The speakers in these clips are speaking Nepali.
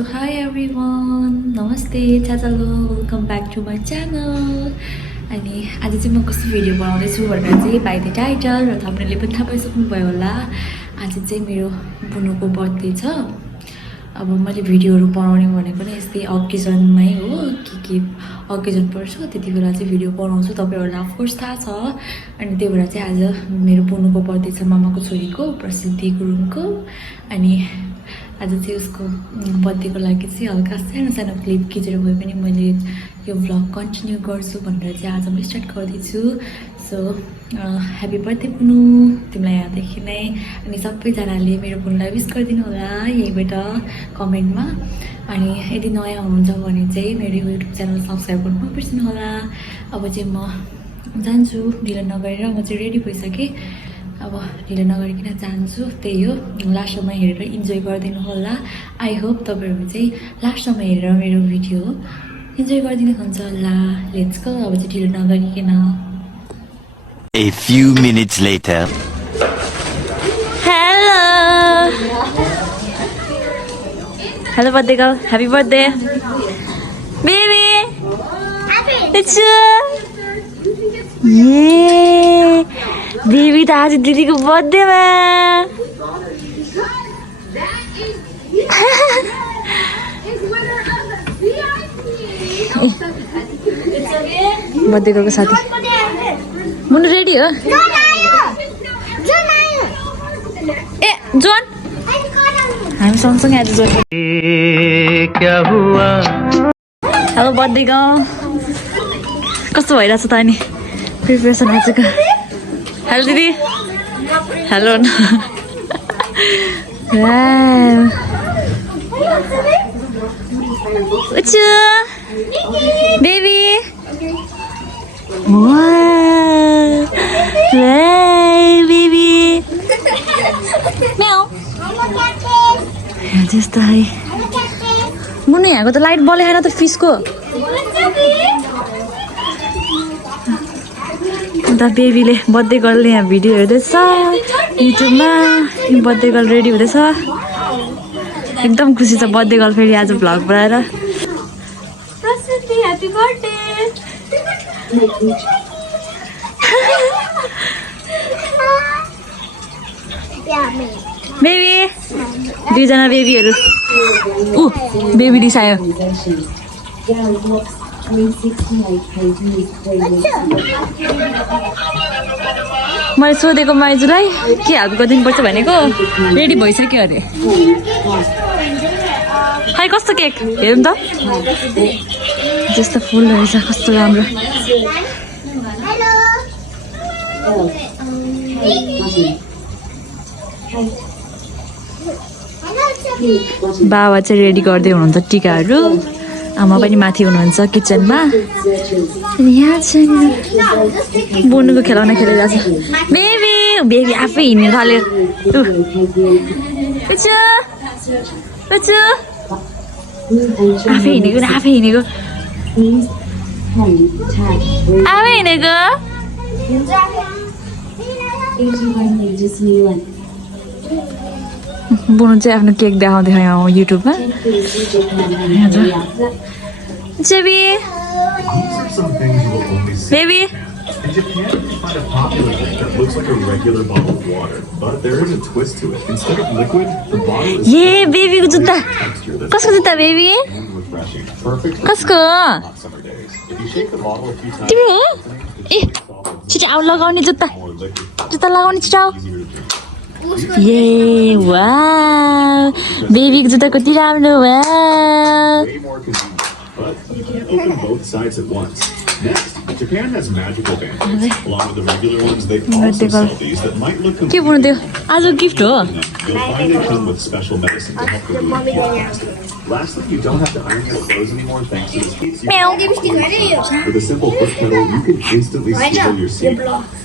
So hi everyone, नमस्ते चाचालो, welcome back to my channel. अनि आज चाहिँ म कस्तो भिडियो बनाउँदैछु भनेर चाहिँ बाइ द टाइटल र थम्बनेलले पनि थाहा पाइसक्नुभयो होला। आज चाहिँ मेरो बुनुको बर्थडे छ। अब मैले भिडियोहरू बनाउने भनेको नै यस्तै अकेजनमै हो, के अकेजन पर्छ त्यति बेला चाहिँ भिडियो बनाउँछु, तपाईँहरूलाई अफकोर्स थाहा छ। अनि त्यही भएर चाहिँ आज मेरो बुनुको बर्थडे छ, मामाको छोरीको प्रसिद्धि गुरुङको। अनि आज चाहिँ उसको बर्थडेको लागि चाहिँ हल्का सानो सानो क्लिप खिचेर भए पनि मैले यो भ्लग कन्टिन्यू गर्छु भनेर चाहिँ आज म स्टार्ट गर्दैछु। सो ह्याप्पी बर्थडे बुनु, तिमीलाई यहाँदेखि नै। अनि सबैजनाले मेरो बुनुलाई विस गरिदिनु होला यहीँबाट कमेन्टमा। अनि यदि नयाँ हुनुहुन्छ भने चाहिँ मेरो युट्युब च्यानल सब्सक्राइब गर्नु नबिर्सिनु होला। अब चाहिँ म जान्छु, ढिलो नगरेर। म चाहिँ रेडी भइसकेँ, अब ढिलो नगरिकन जान्छु। त्यही हो, लास्टसम्म हेरेर इन्जोय गरिदिनु होला। आई होप तपाईँहरू चाहिँ लास्टसम्म हेरेर मेरो भिडियो इन्जोय गरिदिनुहुन्छ होला। लेट्स गो, अब चाहिँ ढिलो नगरिकन। A few minutes later. Hello! Hello birthday girl, happy birthday! Baby! It's you! Yay! Baby त आज दिदीको बर्थडेमा। बर्थडे गर्लको साथी मुन्नु रेडी हो? ए जोन हामी सँगसँगै आज जोन। हेलो बर्थडे गाउँ, कस्तो भइरहेछ त अनि प्रिपरेसन आजको? हेलो दिदी, हेलो बेबी बेबी त्यस्तो है। मुन्नु यहाँको त लाइट बले होइन त फिसको। अन्त बेबीले बर्थडे गर्लले यहाँ भिडियो हेर्दैछ युट्युबमा। बर्थडे गर्ल रेडी हुँदैछ, एकदम खुसी छ बर्थडे गर्ल फेरि आज भ्लग बनाएर। Happy birthday baby. दुईजना बेबीहरू। बेबी रिसायो। मैले सोधेको माइजूलाई के हेल्प गरिदिनुपर्छ भनेको, रेडी भइसक्यो अरे। खै कस्तो केक हेरौँ त, जस्तो फुल रहेछ, कस्तो राम्रो। बाबा चाहिँ रेडी गर्दै हुनुहुन्छ टिकाहरू, आमा पनि माथि हुनुहुन्छ किचनमा। अनि यहाँ चाहिँ बुनुको खेलाउन खेलिरहेछ। बेबी बेबी आफै हिँड्नु थाल्यो। आफै हिँडेको आफै हिँडेको आफै हिँडेको। बुनु चाहिँ आफ्नो केक देखाउँदै यहाँ युट्युबमा। Baby baby In Japan, you find a popular drink that looks like a regular bottle of water, but there is a twist to it. Instead of liquid, the bottle is ये बेबीको जुत्ता कसको जुत्ता baby? and refreshing, perfect for कसको? hot summer days. If you shake the bottle a few times, तिमी हो? ए छिटो आऊ लगाउने जुत्ता, more liquid, जुत्ता लगाउने छिटो आऊ। easier to drink. ये वाउ, बेबीको जुत्ता कति राम्रो। Wow Way more convenient, but you can't open both sides at once. Next, Japan has magical band-aids. Along with the regular ones, they also sell these that might look के completely बुनु त्यो आज गिफ्ट हो? You'll find they come with special medicine to help remove peel faster. Lastly, you don't have to iron your clothes anymore thanks to this piece. With a simple foot pedal, you can instantly seal your seat.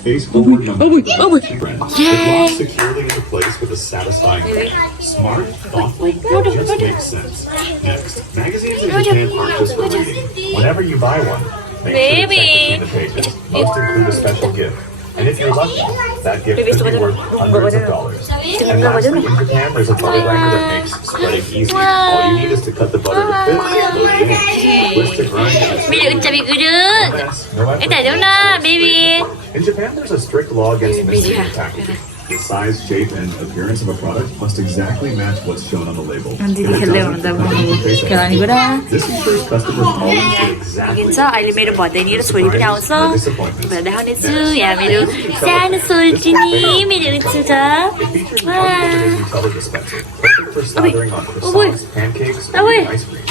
Face forward, no matter the trend. It locks securely into place with a satisfying click. Smart, thoughtful, it just makes sense. Next, magazines in Japan aren't just for reading. Whenever you buy one, make sure to check between the pages. Most include a special gift. And if you're lucky, that gift could be worth hundreds of dollars. And lastly, in Japan, there's a butter grinder that makes spreading easy. All you need is to cut the butter to fit, load it in, twist to grind, and it's Baby 은자비 그릇. no mess, no effort. 일단 누나 baby. In Japan, there's a strict law against misleading packaging. The size, shape, and appearance of a product must exactly match what's shown on the label. If it doesn't, the company will face a penalty. 아니구나. This ensures customers always get exactly 그래서 अहिले मेरो 버데니로 छोरी पनि आउँछ. disappointment. देखाउनेछु यहाँ मेरो सानो सोल्चिनी मेरो उच्च छ. It features an unlimited color dispenser, perfect for slathering on croissants, pancakes, or ice cream.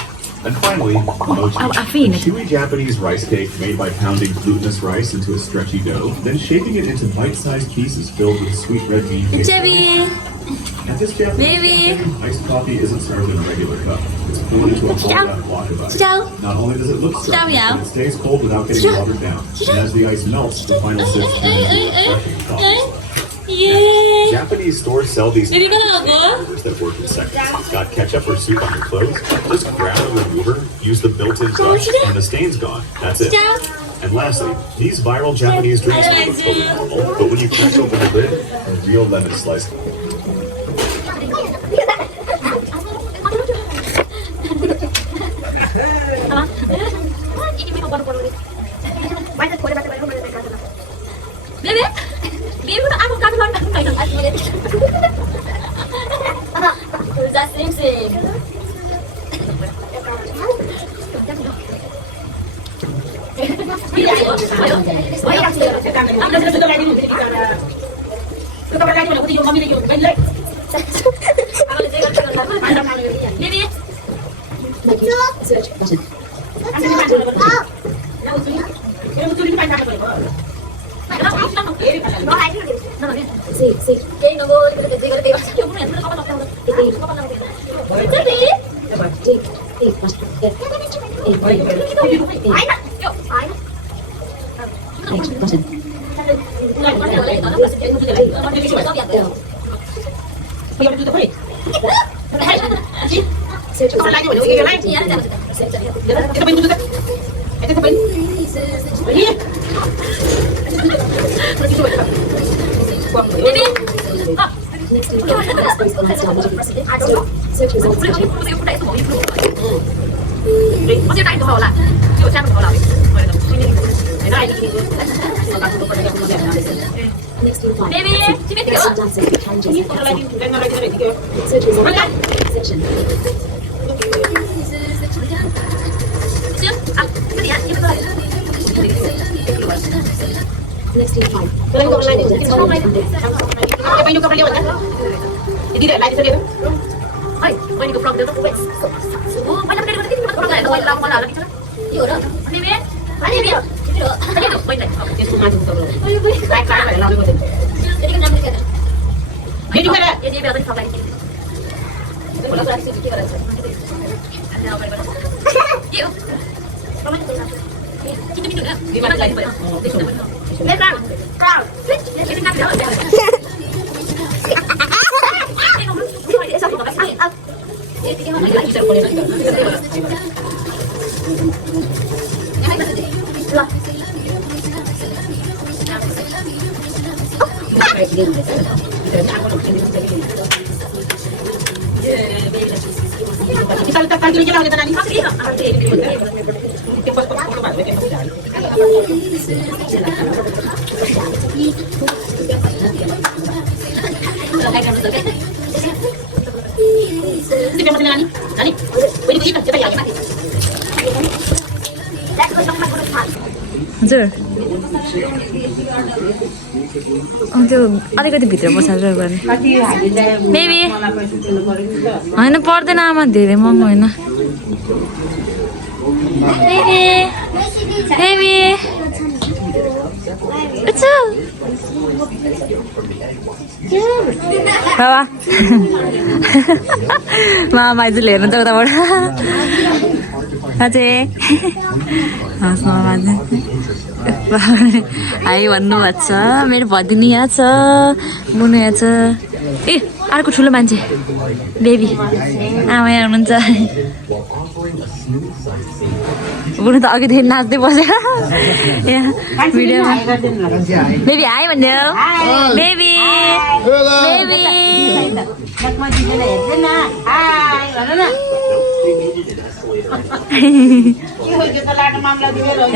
And finally, mochi, 아프이 a chewy Japanese rice cake made by pounding glutinous rice into a stretchy dough, then shaping it into bite-sized pieces filled with sweet red bean paste. 은자비. At this Japanese Baby. restaurant, iced coffee isn't served in a regular cup. It's poured into a cold block of ice. Ciao. Not only does it look strong, Ciao. but it stays cold without getting watered down. And as the ice melts, the final sips turn into refreshing coffee. 예. Japanese stores sell these Baby, go now, boy. removers that work in seconds. Got ketchup or soup on your clothes? Just grab a remover, use the built-in brush, and the stain's gone. That's it. And lastly, these viral Japanese drinks may look totally normal, but when you crack open the lid, a real lemon slice. Baby. Baby udah aku kan kan kan. Udah sing. हजुर त्यो अलिकति भित्र बसालेर गर्ने बेबी होइन पर्दैन आमा धेरै महँगो होइन बेबी बेबी बाबा मामा आइजले हेर्नु त उताबाट अझै हाई भन्नुभएको छ मेरो भदिनी यहाँ छ मुनु यहाँ छ ए अर्को ठुलो मान्छे बेबी आमा यहाँ हुनुहुन्छ बुनु त अघिदेखि नाच्दै बसेर यहाँ भिडियोमा बेबी हाई भनिदेऊ बेबी बेबी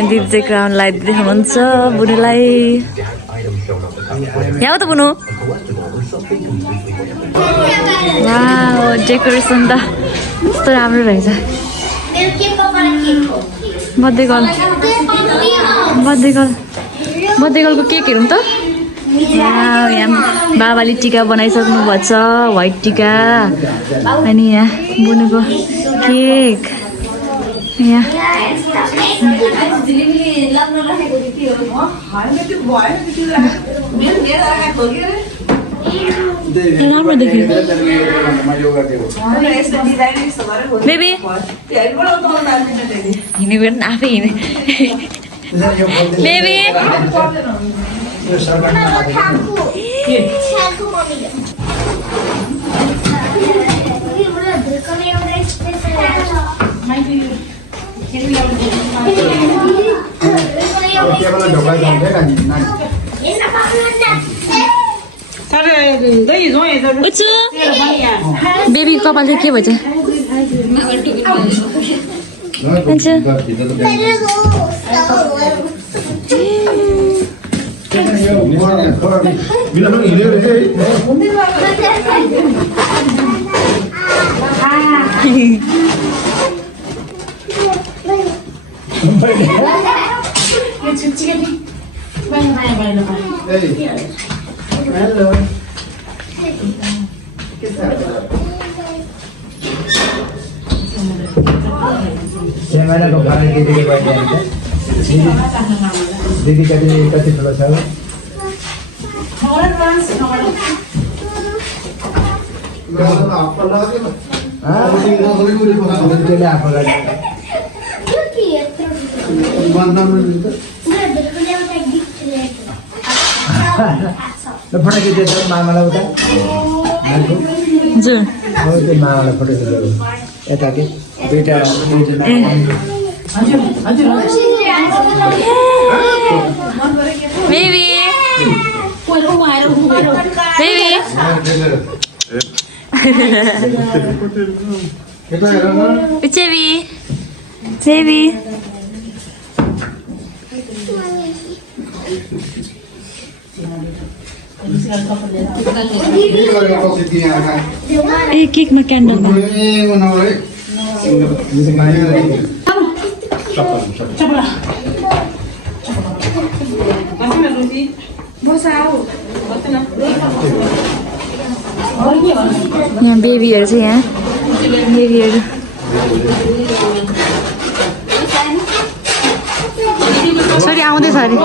दिदी चाहिँ क्राउन लगाइदिँदै हुनुहुन्छ बुनुलाई यहाँ हो त बुनु डेकोरेसन त कस्तो राम्रो रहेछ बर्थडे गर्लको केक हेरौँ त यहाँ बाबाले टिका बनाइसक्नु भएको छ व्हाइट टिका अनि यहाँ बुनुको केक यहाँ राम्रो देखियो बेबी हिँड्नु पनि आफै हिँडे बेबी बेबी कपाल चाहिँ के भएछ Hello. Saya kok kalian gitu bagian itu? Didi kasih dulu saya. Apa lagi? Apa lagi? Lo photo खिच्दै छ मामालाई उता हजुर हो त्यो मामालाई फोटो खिच्दै यता के दुईटा बेबी बेबी बेबी बेबी ए केकमा क्यान्डल यहाँ बेबीहरू छ यहाँ बेबीहरू छोरी आउँदैछ अरे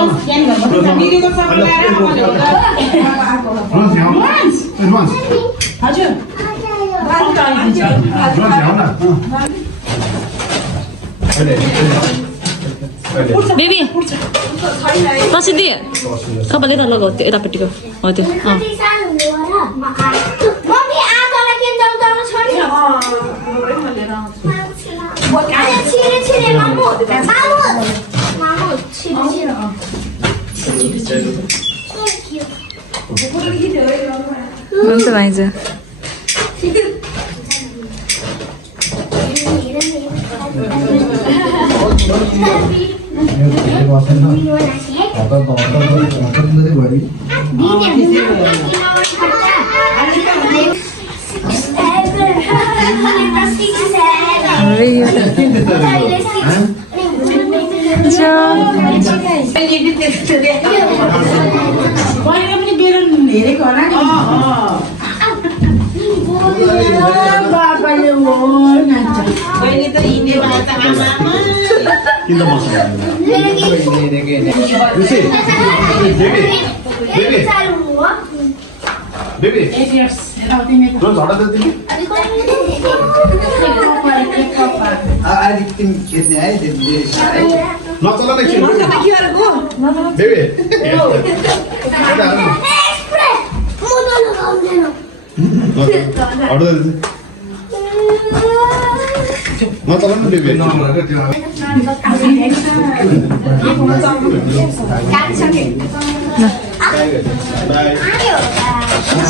बेबी तसिदी कपाल यता लगाऊ त्यो यतापट्टिको हो त्यो हुन्छ भाइज അവിടെ മാത്രം baby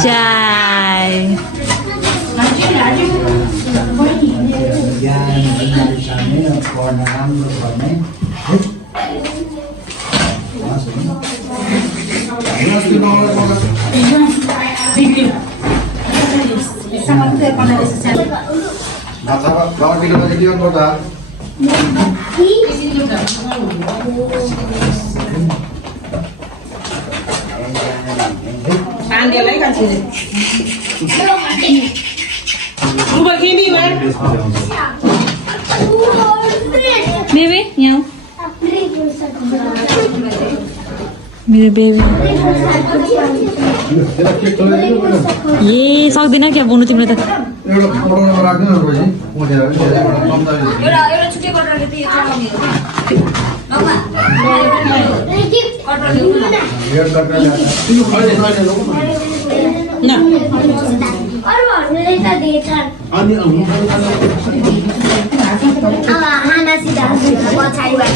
Chai. Bawa 3 kilo kota. Ăn dia lấy kan sini. Ubah gini man. Baby, nhau. मेरो बेबी ए सक्दिन क्या बोल्नु तिम्रो त एउटा पढाउनमा राख्दैन रोजी उठेर एउटा छुट्टै गरेर त यो चलाउने हो Na. अरूहरूले त दिएछन् खाना सिधा पछाडिबाट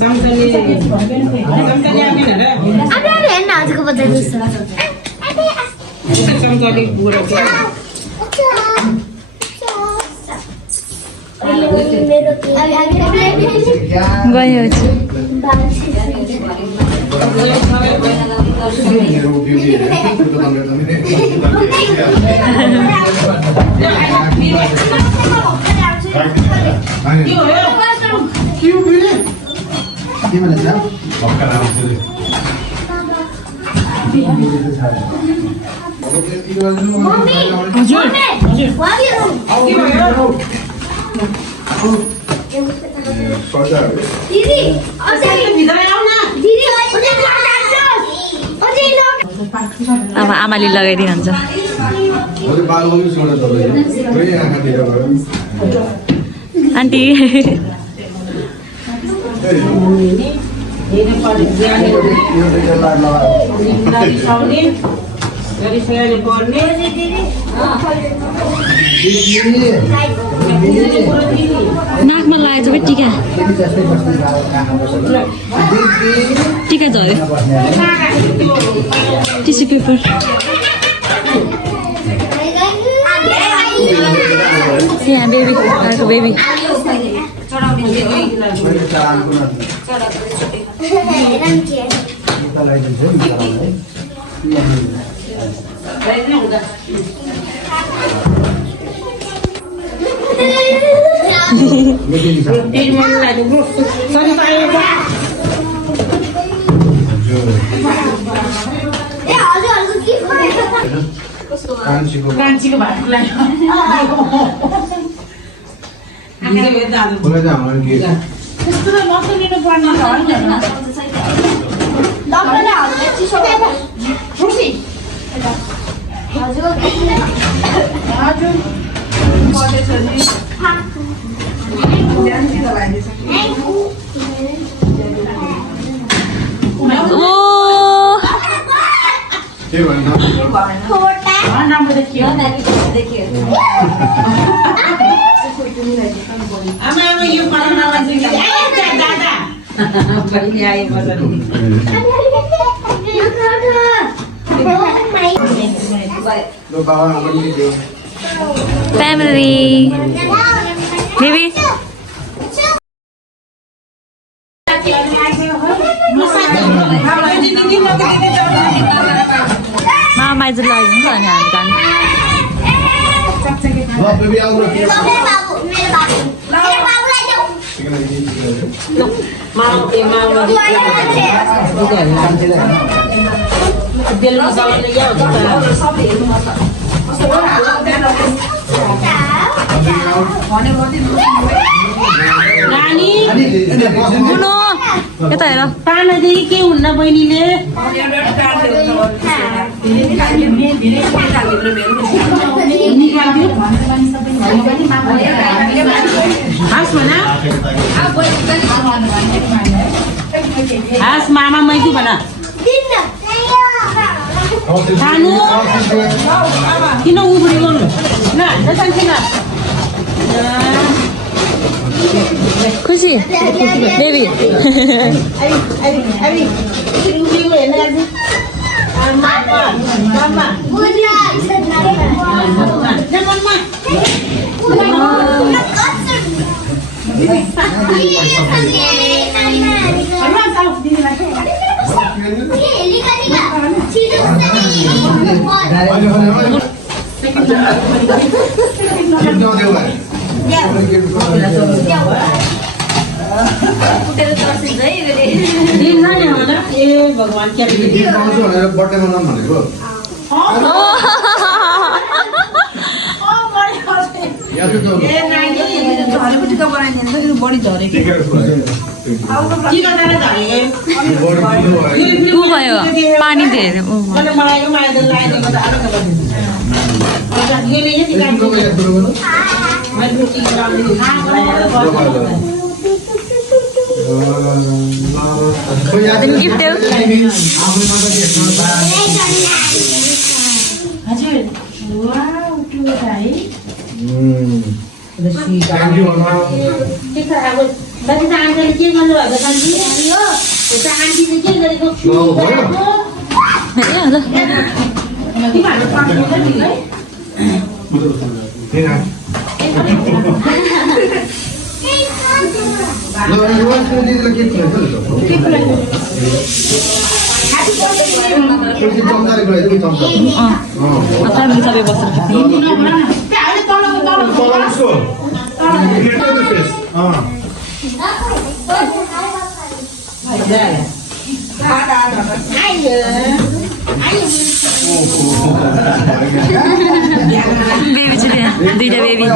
Samsali. Samsali amin ada. ada हेर्न आजको बच्चा जस्तो Samsali budak. गयो दिदी अब आमाले लगाइदिनुहुन्छ aunty Dari saya di Borneo. नाकमा लगाएछ बे टिका टिका झऱ्यो टिस्यु पेपर यहाँ बेबी आएको baby Kancing batuklah. boleh jangan gitu Sudah masuk ini warna warna. Rusi. ओ के भन्नु Ama यो पालन नगर्छ कि दादा बहिनी आइ मजा lo bawa ini deh family baby मामा आइज लगाइदिनु त अनि हामी जानु lo baby आउनु Dia masalah dia नानी गुनो यता हेर पानादेखि के हुन्न बहिनीले हाँस भन हाँस मामा मैकी भन खानु किन उब्री गर्नु ल नसान्थिन खुसी बेबी अभी उब्री गयो हेर्न लाग्छ आमा आमा भगवान क्या बर्थडे मनाउँ भनेको ऊ भयो पानी धेरै गिफ्ट सबै बेबी छ त्यहाँ दुईटा बेबी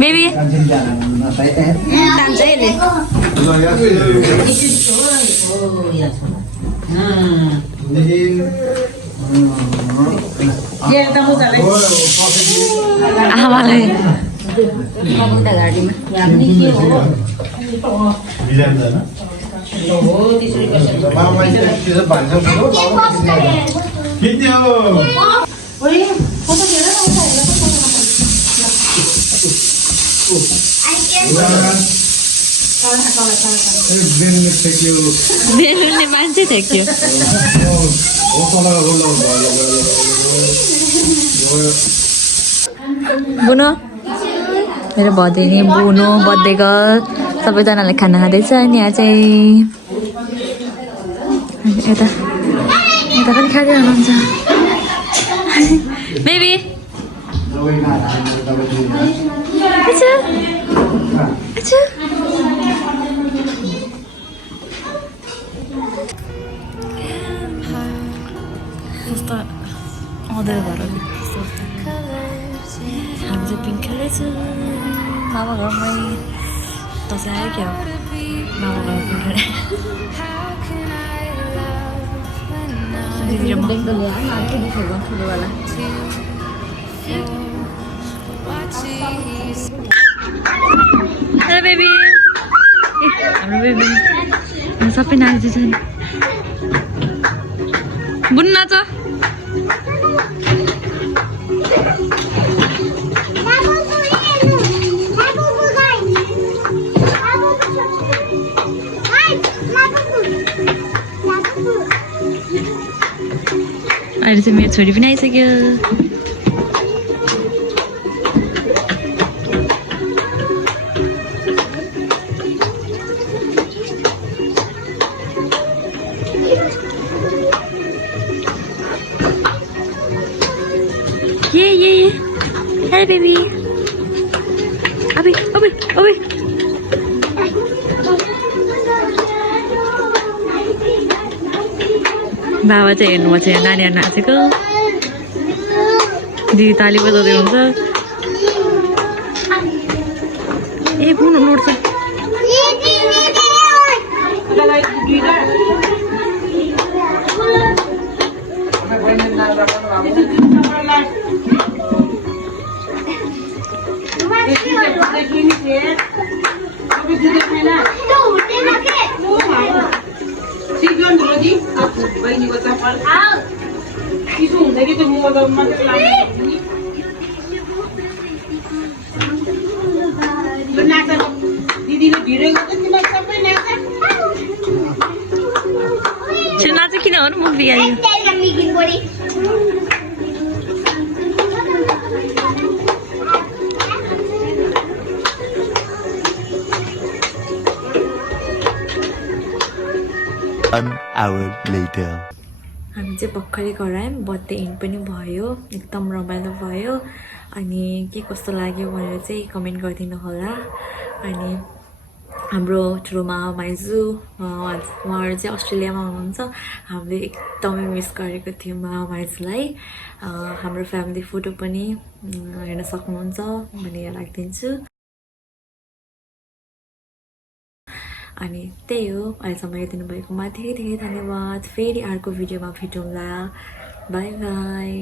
बेबी आमालाई बेलुनले मान्छे थ्याक्यो बुनो मेरो भदैनी बुनो बर्थडे गर्ल सबैजनाले खाना खाँदैछ अनि यहाँ चाहिँ यता यता पनि खाँदै हुनुहुन्छ बेबी कस्तो आउँदै घर हामी चाहिँ पिङ्क खेल्दैछु मामा घरमै दसैँ आयो क्या मामा घर हेलो बेबी हाम्रो बेबी सबै नाच्दैछ नि बुनु नाच अहिले चाहिँ मेरो छोरी पनि आइसक्यो Yeah. Hey, baby. Abi. बाबा चाहिँ हेर्नु भएको छ यहाँ नानीहरू नाचेको दिदी ताली बजाउँदै हुन्छ ए पुग्नु नोट्छ बहिनीको चप्पल चिसो हुन्छ कि त्यो मोजा मात्रै लाग्छ यो नाच्छ दिदीले भिडियो गर्छ तिमीहरू सबै नाच्छ छुना चाहिँ किन हो र मुख बिगायो An hour later. हामी चाहिँ भर्खरै घर आयौँ बर्थडे एन्ड पनि भयो एकदम रमाइलो भयो अनि के कस्तो लाग्यो भनेर चाहिँ कमेन्ट गरिदिनु होला अनि हाम्रो ठुलो मामा माइजू उहाँहरू चाहिँ अस्ट्रेलियामा हुनुहुन्छ हामीले एकदमै मिस गरेको थियौँ मामा माइजूलाई हाम्रो फ्यामिली फोटो पनि हेर्न सक्नुहुन्छ भने राखिदिन्छु अनि त्यही हो अहिलेसम्म हेरिदिनु भएकोमा धेरै धेरै धन्यवाद फेरि अर्को भिडियोमा भेटौँला बाई बाई